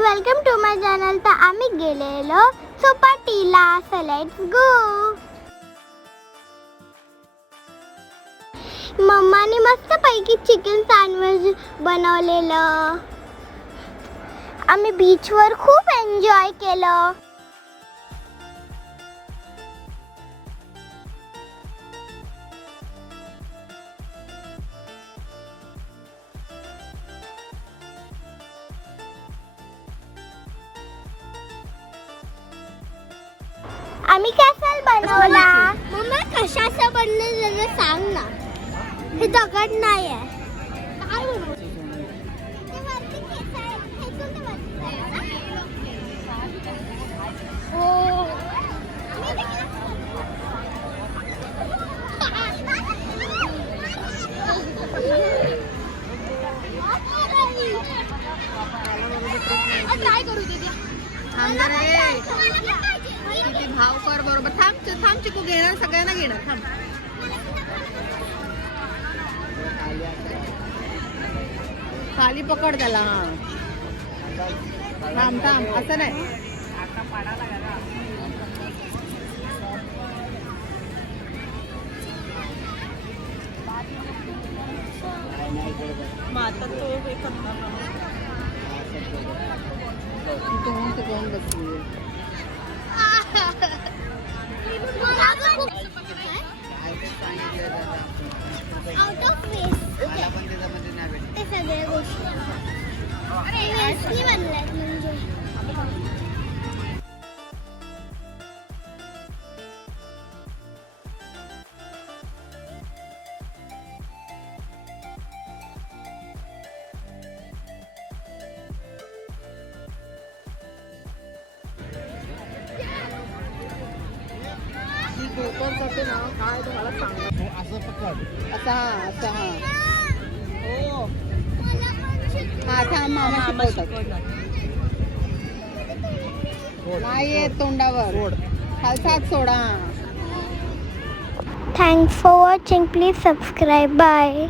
Welcome to my channel. तर आम्ही गेलेलो चौपाटीला. So let's go. मम्माने मस्त पैकी चिकन सँडविच बनवलेलं. आम्ही बीचवर खूप एन्जॉय केलं. आम्ही कॅसल बनवला. मम्मा कशाचं बनलं जरा सांग ना. हे दगड नाही आहे. काय बनवलं? ट्राय करू दे. किती भाव कर बरोबर. थांब चिकू घेणार सगळ्यांना घेणार. थांब खाली पकड त्याला. हा थांब असं नाही. कोण बसली आउट ऑफ वेस्ट ते सगळ्या गोष्टी वेस्टनी बनल्यात. म्हणजे ना काय तुम्हाला सांग. असं पकड. असं हा हो. हा थांब मामा शिकवतात. नाही येत तोंडावर. खालसात सोडा. Thanks for watching. Please subscribe. Bye.